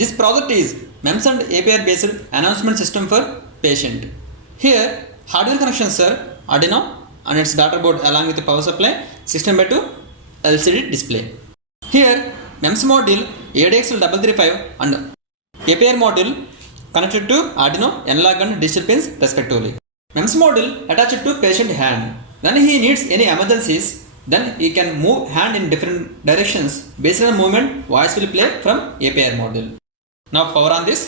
This project is MEMS and APR based announcement system for patient. Here hardware connections are Arduino and its daughter board along with the power supply, 16:2 LCD display. Here MEMS module ADXL335 and APR module connected to Arduino analog and digital pins respectively. MEMS module attached to patient hand. When he needs any emergencies, then he can move hand in different directions. Based on the movement, voice will play from APR module. Now power on this.